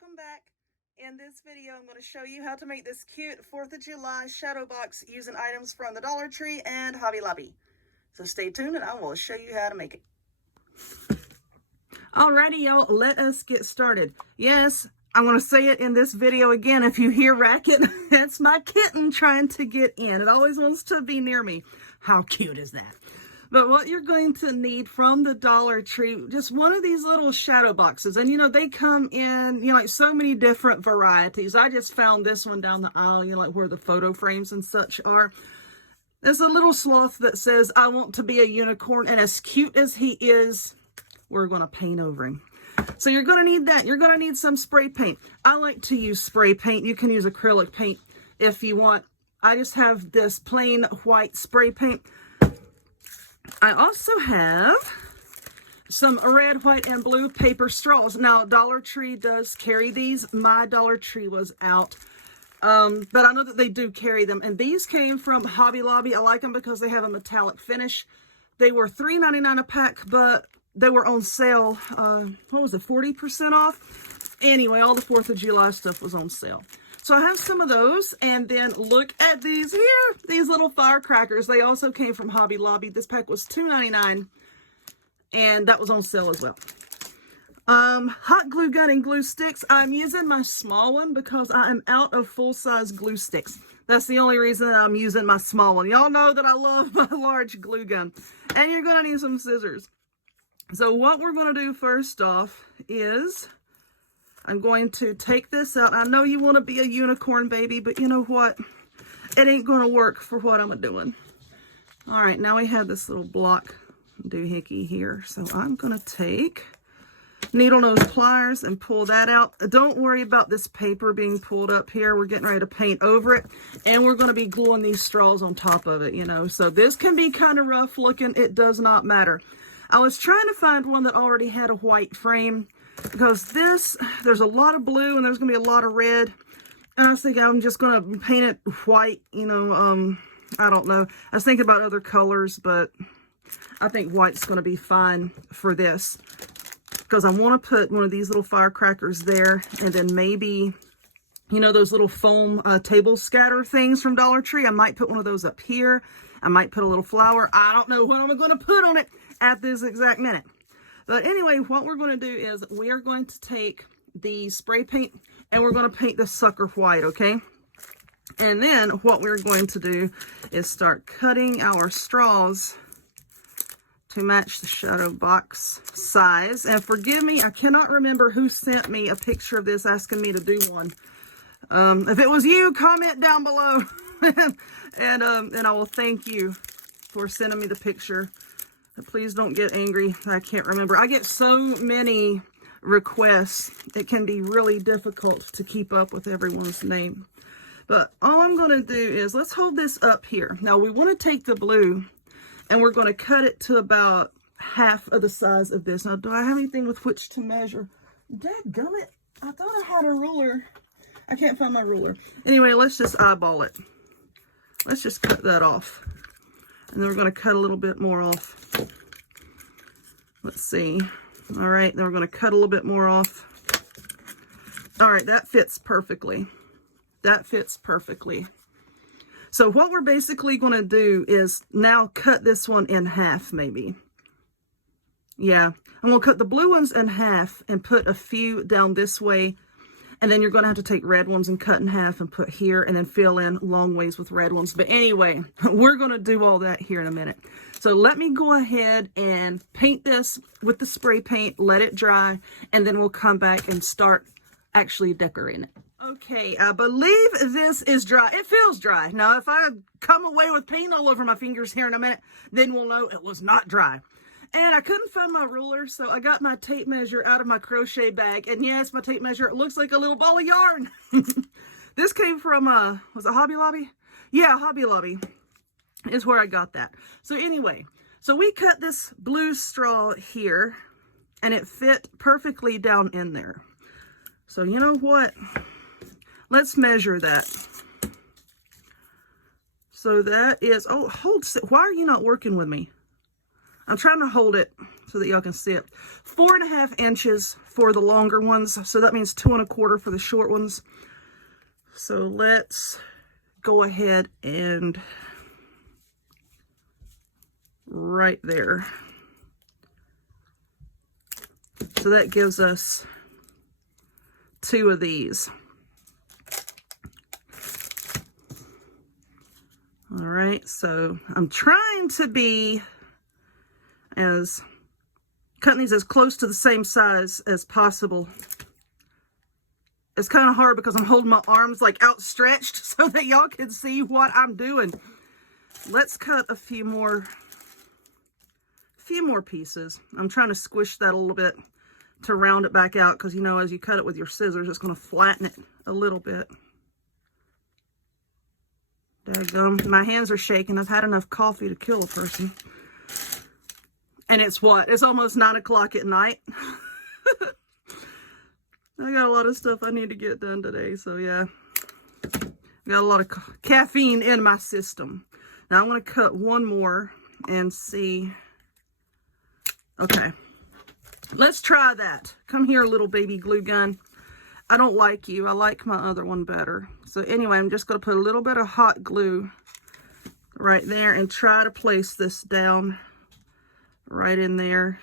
welcome back. In this video, I'm going to show you how to make this cute 4th of July shadow box using items from the Dollar Tree and Hobby Lobby. So stay tuned and I will show you how to make it. Alrighty, y'all, let us get started. Yes, I'm going to say it in this video again. If you hear racket, that's my kitten trying to get in. It always wants to be near me. How cute is that? But what you're going to need from the Dollar Tree, just one of these little shadow boxes. And, you know, they come in, you know, like so many different varieties. I just found this one down the aisle, you know, like where the photo frames and such are. There's a little sloth that says, I want to be a unicorn. And as cute as he is, we're going to paint over him. So you're going to need that. You're going to need some spray paint. I like to use spray paint. You can use acrylic paint if you want. I just have this plain white spray paint. I also have some red, white, and blue paper straws. Now, Dollar Tree does carry these. My Dollar Tree was out. But I know that they do carry them. And these came from Hobby Lobby. I like them because they have a metallic finish. They were $3.99 a pack, but they were on sale. What was it, 40% off? Anyway, all the 4th of July stuff was on sale. So I have some of those, and then look at these here, these little firecrackers. They also came from Hobby Lobby. This pack was $2.99, and that was on sale as well. Hot glue gun and glue sticks. I'm using my small one because I am out of full-size glue sticks. That's the only reason that I'm using my small one. Y'all know that I love my large glue gun. And you're going to need some scissors. So what we're going to do first off is I'm going to take this out. I know you want to be a unicorn, baby, but you know what? It ain't going to work for what I'm doing. All right, now we have this little block doohickey here. So I'm going to take needle nose pliers and pull that out. Don't worry about this paper being pulled up here. We're getting ready to paint over it, and we're going to be gluing these straws on top of it, you know. So this can be kind of rough looking. It does not matter. I was trying to find one that already had a white frame, because there's a lot of blue and there's going to be a lot of red. And I was thinking I'm just going to paint it white, you know, I don't know. I was thinking about other colors, but I think white's going to be fine for this. Because I want to put one of these little firecrackers there, and then maybe, you know, those little foam table scatter things from Dollar Tree. I might put one of those up here. I might put a little flower. I don't know what I'm going to put on it at this exact minute. But anyway, what we're going to do is we are going to take the spray paint and we're going to paint the sucker white, okay? And then what we're going to do is start cutting our straws to match the shadow box size. And forgive me, I cannot remember who sent me a picture of this asking me to do one. If it was you, comment down below. and I will thank you for sending me the picture. Please don't get angry. I can't remember. I get so many requests. It can be really difficult to keep up with everyone's name. But all I'm going to do is, let's hold this up here. Now we want to take the blue and we're going to cut it to about half of the size of this. Now, do I have anything with which to measure? Dadgummit, I thought I had a ruler. I can't find my ruler. Anyway, let's just eyeball it. Let's just cut that off. And then we're going to cut a little bit more off. Let's see. All right, then we're going to cut a little bit more off. All right, that fits perfectly. That fits perfectly. So what we're basically going to do is now cut this one in half, maybe. Yeah, I'm going to cut the blue ones in half and put a few down this way. And then you're going to have to take red ones and cut in half and put here and then fill in long ways with red ones. But anyway, we're going to do all that here in a minute. So let me go ahead and paint this with the spray paint, let it dry, and then we'll come back and start actually decorating it. Okay, I believe this is dry. It feels dry. Now, if I come away with paint all over my fingers here in a minute, then we'll know it was not dry. And I couldn't find my ruler, so I got my tape measure out of my crochet bag. And yes, my tape measure, it looks like a little ball of yarn. This came from, was it Hobby Lobby? Yeah, Hobby Lobby is where I got that. So anyway, so we cut this blue straw here, and it fit perfectly down in there. So you know what? Let's measure that. So that is, oh, why are you not working with me? I'm trying to hold it so that y'all can see it. 4.5 inches for the longer ones. So that means 2 1/4 for the short ones. So let's go ahead and right there. So that gives us 2 of these. All right, so I'm trying to be cutting these as close to the same size as possible. It's kind of hard because I'm holding my arms like outstretched so that y'all can see what I'm doing. Let's cut a few more pieces. I'm trying to squish that a little bit to round it back out because, you know, as you cut it with your scissors, it's going to flatten it a little bit. Daggum. My hands are shaking. I've had enough coffee to kill a person. And it's what? It's almost 9 o'clock at night. I got a lot of stuff I need to get done today, so yeah. Got a lot of caffeine in my system. Now I want to cut one more and see. Okay. Let's try that. Come here, little baby glue gun. I don't like you. I like my other one better. So anyway, I'm just going to put a little bit of hot glue right there and try to place this down right in there.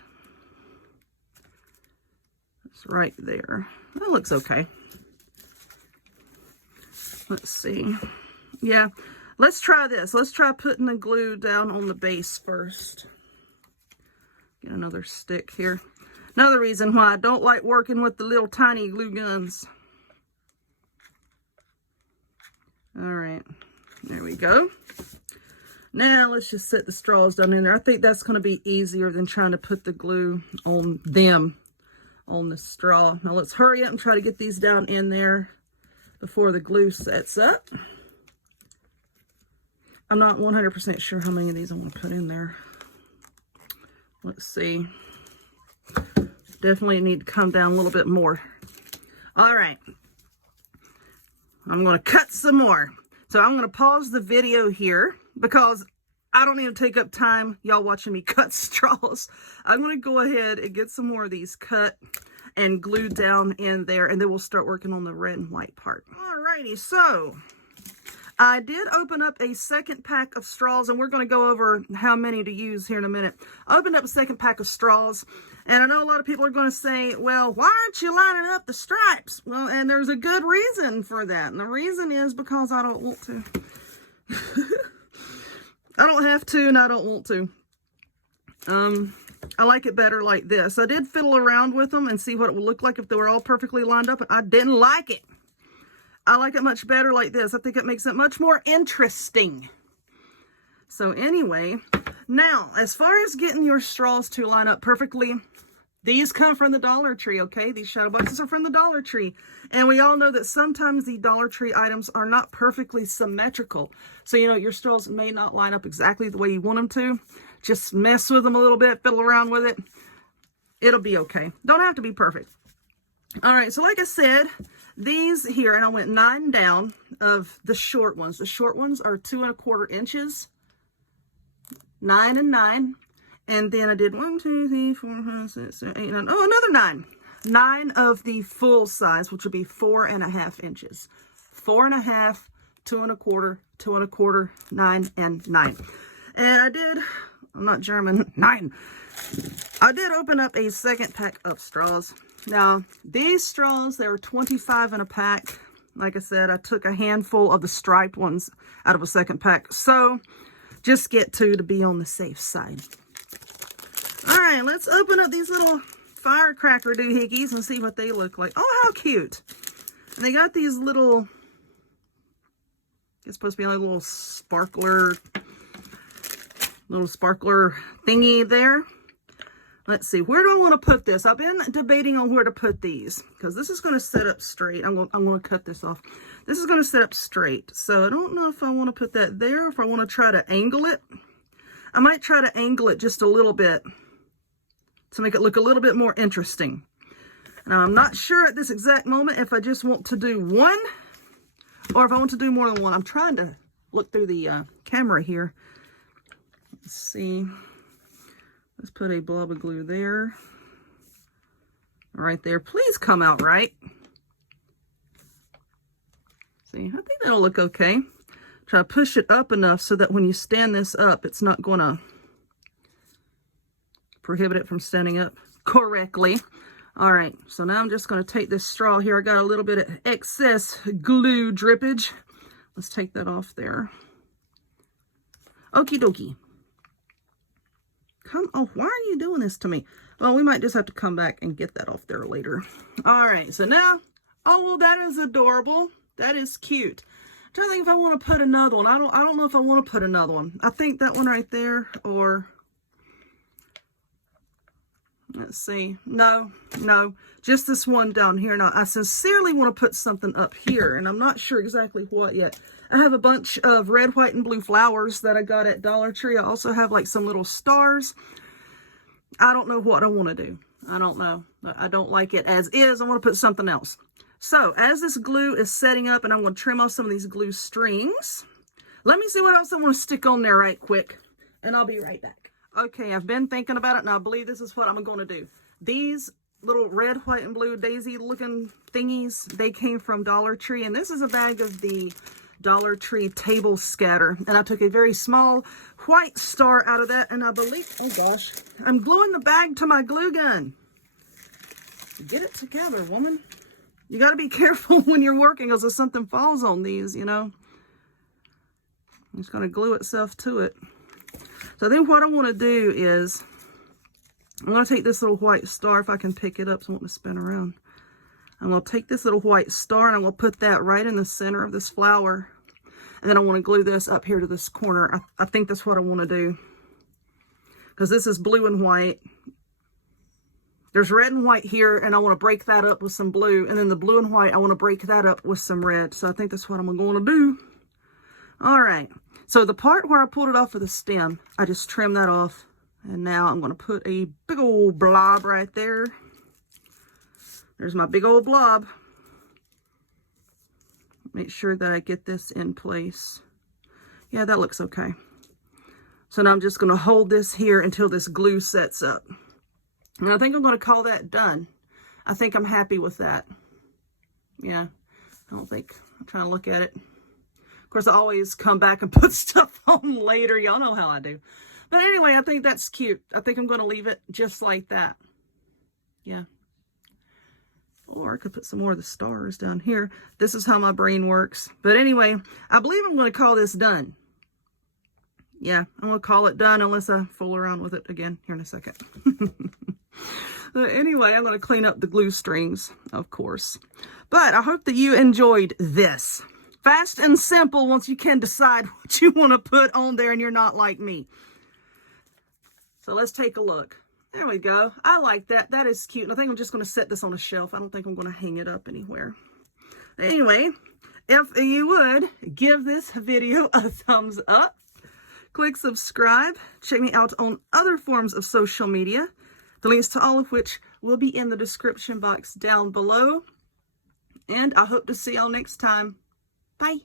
It's right there. That looks okay. Let's see. Yeah, let's try this. Let's try putting the glue down on the base first. Get another stick here. Another reason why I don't like working with the little tiny glue guns. All right, there we go. Now let's just set the straws down in there. I think that's going to be easier than trying to put the glue on them, on the straw. Now let's hurry up and try to get these down in there before the glue sets up. I'm not 100% sure how many of these I'm going to put in there. Let's see. Definitely need to come down a little bit more. All right. I'm going to cut some more. So I'm going to pause the video here because I don't need to take up time y'all watching me cut straws. I'm going to go ahead and get some more of these cut and glued down in there, and then we'll start working on the red and white part. Alrighty, so I did open up a second pack of straws, and we're going to go over how many to use here in a minute. I opened up a second pack of straws, and I know a lot of people are going to say, well, why aren't you lining up the stripes? Well, and there's a good reason for that, and the reason is because I don't want to. I don't have to, and I don't want to. I like it better like this. I did fiddle around with them and see what it would look like if they were all perfectly lined up, and I didn't like it. I like it much better like this. I think it makes it much more interesting. So anyway, now, as far as getting your straws to line up perfectly, these come from the Dollar Tree, okay? These shadow boxes are from the Dollar Tree. And we all know that sometimes the Dollar Tree items are not perfectly symmetrical. So, you know, your straws may not line up exactly the way you want them to. Just mess with them a little bit, fiddle around with it. It'll be okay. Don't have to be perfect. All right, so like I said, these here, and I went 9 down of the short ones. The short ones are 2 1/4 inches. 9 and 9. And then I did 1, 2, 3, 4, 5, 6, 7, 8, 9. Oh, another 9. 9 of the full size, which would be 4.5 inches. 4.5, 2 1/4, 2 1/4, 9, and 9. And I did, I'm not German, 9. I did open up a second pack of straws. Now, these straws, they were 25 in a pack. Like I said, I took a handful of the striped ones out of a second pack. So, just get 2 to be on the safe side. All right, let's open up these little firecracker doohickeys and see what they look like. Oh, how cute. And they got these little, it's supposed to be like a little sparkler thingy there. Let's see, where do I want to put this? I've been debating on where to put these because this is going to set up straight. I'm going to cut this off. This is going to set up straight. So I don't know if I want to put that there or if I want to try to angle it. I might try to angle it just a little bit to make it look a little bit more interesting. Now, I'm not sure at this exact moment if I just want to do one or if I want to do more than one. I'm trying to look through the camera here. Let's see. Let's put a blob of glue there. Right there. Please come out right. See, I think that'll look okay. Try to push it up enough so that when you stand this up, it's not going to prohibit it from standing up correctly. All right, so now I'm just going to take this straw here. I got a little bit of excess glue drippage. Let's take that off there. Okie dokie. Oh, why are you doing this to me? Well, we might just have to come back and get that off there later. All right, so now, oh, well, that is adorable. That is cute. I'm trying to think if I want to put another one. I don't know if I want to put another one. I think that one right there, or let's see. No, just this one down here. Now, I sincerely want to put something up here, and I'm not sure exactly what yet. I have a bunch of red, white, and blue flowers that I got at Dollar Tree. I also have like some little stars. I don't know what I want to do. I don't know. I don't like it as is. I want to put something else. So as this glue is setting up, and I'm going to trim off some of these glue strings, let me see what else I want to stick on there right quick, and I'll be right back. Okay, I've been thinking about it, and I believe this is what I'm going to do. These little red, white, and blue daisy looking thingies, they came from Dollar Tree, and this is a bag of the Dollar Tree table scatter, and I took a very small white star out of that, and I believe, oh gosh, I'm gluing the bag to my glue gun. Get it together, woman. You got to be careful when you're working, because if something falls on these, you know, it's going to glue itself to it. So then what I want to do is, I'm going to take this little white star, if I can pick it up so I want to spin around. I'm going to take this little white star, and I'm going to put that right in the center of this flower. And then I want to glue this up here to this corner. I think that's what I want to do, because this is blue and white. There's red and white here, and I want to break that up with some blue. And then the blue and white, I want to break that up with some red. So I think that's what I'm going to do. All right. So the part where I pulled it off of the stem, I just trimmed that off. And now I'm going to put a big old blob right there. There's my big old blob. Make sure that I get this in place. Yeah, that looks okay. So now I'm just going to hold this here until this glue sets up. And I think I'm going to call that done. I think I'm happy with that. Yeah, I'm trying to look at it. Of course, I always come back and put stuff on later. Y'all know how I do. But anyway, I think that's cute. I think I'm going to leave it just like that. Yeah. Or I could put some more of the stars down here. This is how my brain works. But anyway, I believe I'm going to call this done. Yeah, I'm going to call it done unless I fool around with it again here in a second. But anyway, I'm going to clean up the glue strings, of course. But I hope that you enjoyed this. Fast and simple once you can decide what you want to put on there and you're not like me. So let's take a look. There we go. I like that. That is cute. And I think I'm just going to set this on a shelf. I don't think I'm going to hang it up anywhere. Anyway, if you would, give this video a thumbs up. Click subscribe. Check me out on other forms of social media. The links to all of which will be in the description box down below. And I hope to see y'all next time. Bye.